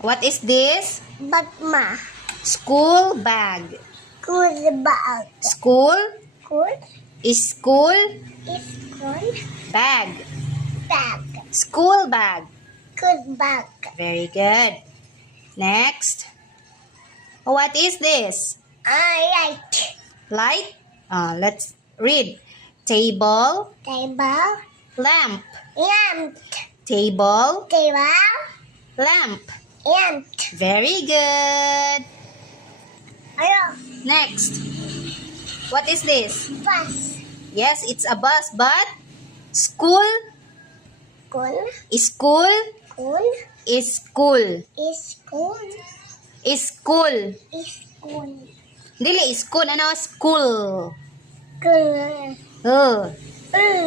What is this? Bagma. School bag. Good bag. School Good is school is good bag. bag. School bag. Good bag. Very good. Next. What is this? I like Light? Let's read. Table, table, lamp. lamp, Table, table, lamp. lamp. Very good. Ayo, Next. What is this? bus. Yes, it's a bus, but school School, school school, is school. is school, Is school. is school. Dili school, ano? School. School,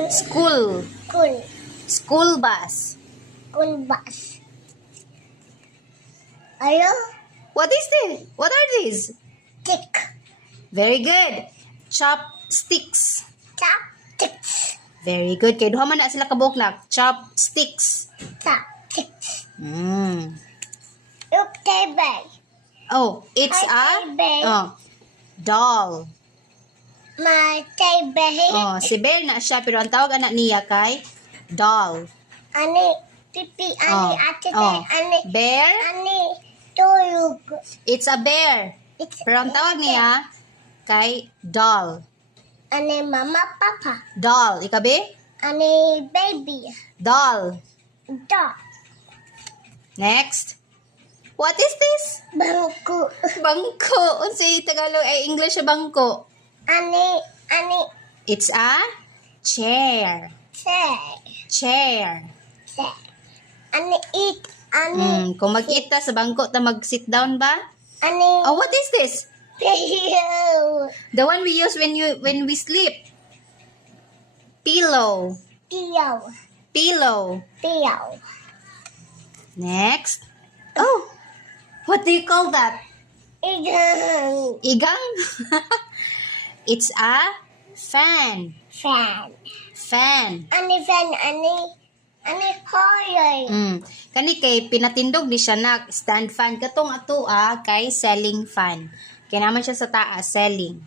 School. school, School bus. school bus. Ayo, What is this? What are these? tick, Very good. Chopsticks. chopsticks, Very good. Kaya duha man na sila kabuknak. Chopsticks. chopsticks. Look, table. Oh, it's Hi, a baby. doll. My table. Si Bear na siya, pero ang tawag anak niya kay doll. Ani, pipi, ani, ate, ani, Bear, ani, tulog. it's a bear. It's Pero ang tawag niya kay doll. ani, mama, papa. Doll. Ikabi? Ani, baby. Doll. Dog. Next. What is this? Bangku. Bangko. Unsay Tagalog ay English sa bangko. Ani, ani, It's a chair. say, Chair. say. Ani, eat. Ani, Kung mag-eat ta sa bangko, ta mag-sit down ba? ani, Oh, what is this? pillow. The one we use when we sleep. Pillow. Pillow. Pillow. Pillow. Next. Oh, what do you call that? Igang. Igang? It's a fan. Fan. Fan. Ani, fan, ani, color. Kani kay pinatindog di siya na stand fan. Katong ato kay selling fan. Kaya naman siya sa taas, selling.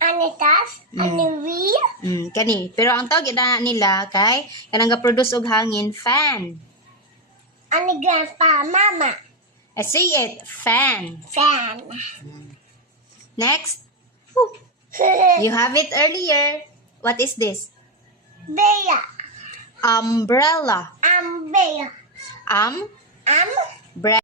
Ani, tas, ani, wheel. Kani. Pero ang tawag na nila kay kanang ga-produce og hangin, fan. Ani, grandpa, mama. I say it, fan. Fan. Next. You have it earlier. What is this? Bear. Umbrella. Bear. Um, Um, bre-